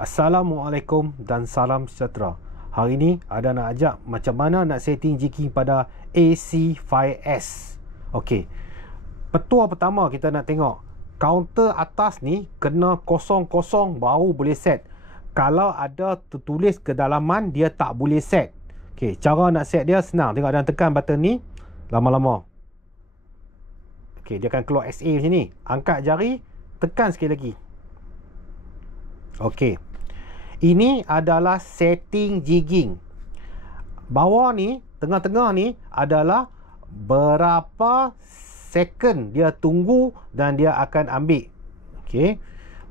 Assalamualaikum dan salam sejahtera. Hari ni ada nak ajak macam mana nak setting jigging pada AC5S. Okey. Petua pertama kita nak tengok, kaunter atas ni kena kosong-kosong baru boleh set. Kalau ada tertulis kedalaman, dia tak boleh set. Okey, cara nak set dia senang. Tengok ada tekan button ni lama-lama. Okey, dia akan keluar SA macam ni. Angkat jari, tekan sekali lagi. Okey. Ini adalah setting jigging. Bawah ni, tengah-tengah ni adalah berapa second dia tunggu dan dia akan ambil. Okey.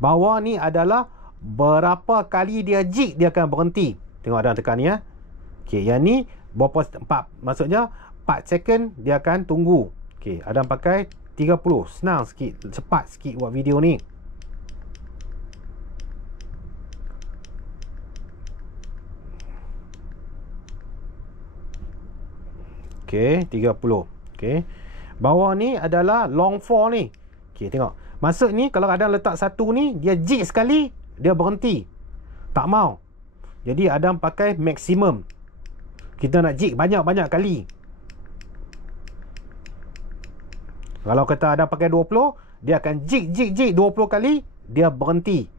Bawah ni adalah berapa kali dia jig dia akan berhenti. Tengok ada tekan ni ya. Okey, yang ni berapa 4, maksudnya 4 second dia akan tunggu. Okey, ada pakai 30. Senang sikit, cepat sikit buat video ni. Okey, 30. Okey. Bawah ni adalah long 4 ni. Okey, tengok. Maksud ni kalau Adam letak satu ni, dia jig sekali, dia berhenti. Tak mau. Jadi Adam pakai maksimum. Kita nak jig banyak-banyak kali. Kalau kata Adam pakai 20, dia akan jig 20 kali, dia berhenti.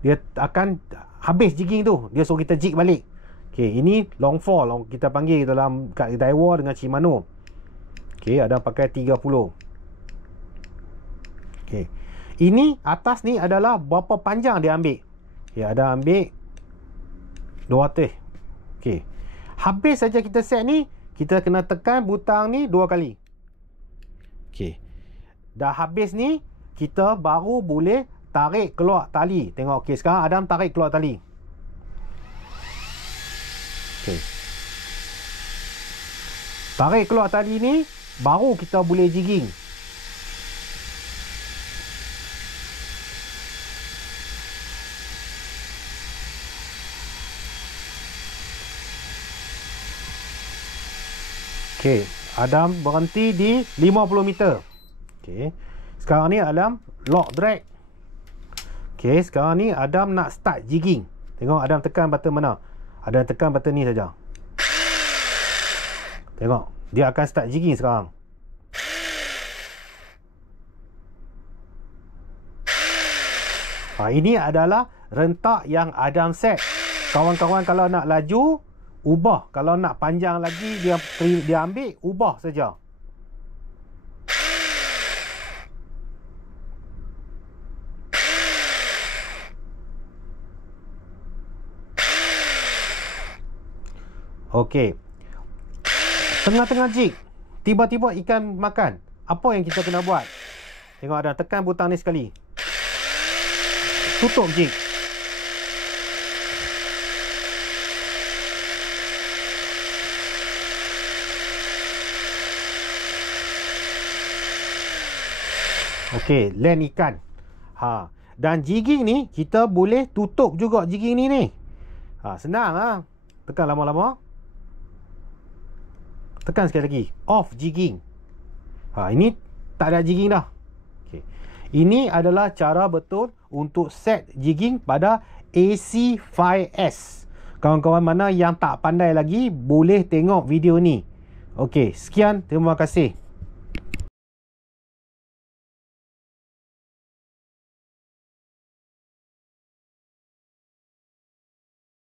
Dia akan habis jigging tu. Dia suruh kita jig balik. Okey, ini long 4 kita panggil dalam kat Daiwa dengan Shimano. Okey, ada pakai 30. Okey. Ini atas ni adalah berapa panjang dia ambil. Ya, ada ambil 200. Okey. Habis saja kita set ni, kita kena tekan butang ni 2 kali. Okey. Dah habis ni, kita baru boleh tarik keluar tali. Tengok, okey, sekarang Adam tarik keluar tali. Okay. Tarik keluar tali ni, baru kita boleh jigging. Okey, Adam berhenti di 50 meter. Okey. Sekarang ni Adam lock drag. Okey, sekarang ni Adam nak start jigging. Tengok Adam tekan button mana? Ada tekan button ni saja. Tengok, dia akan start jigging sekarang. Ini adalah rentak yang Adam set. Kawan-kawan kalau nak laju, ubah. Kalau nak panjang lagi, dia ambil, ubah saja. Okey. Tengah-tengah jig, tiba-tiba ikan makan. Apa yang kita kena buat? Tengok ada tekan butang ni sekali. Tutup jig. Okey, land ikan. Dan jigging ni kita boleh tutup juga jigging ni. Senang . Tekan lama-lama. Tekan sekali lagi. Off jigging. Ini tak ada jigging dah. Okay. Ini adalah cara betul untuk set jigging pada AC5S. Kawan-kawan mana yang tak pandai lagi, boleh tengok video ni. Okey, sekian. Terima kasih.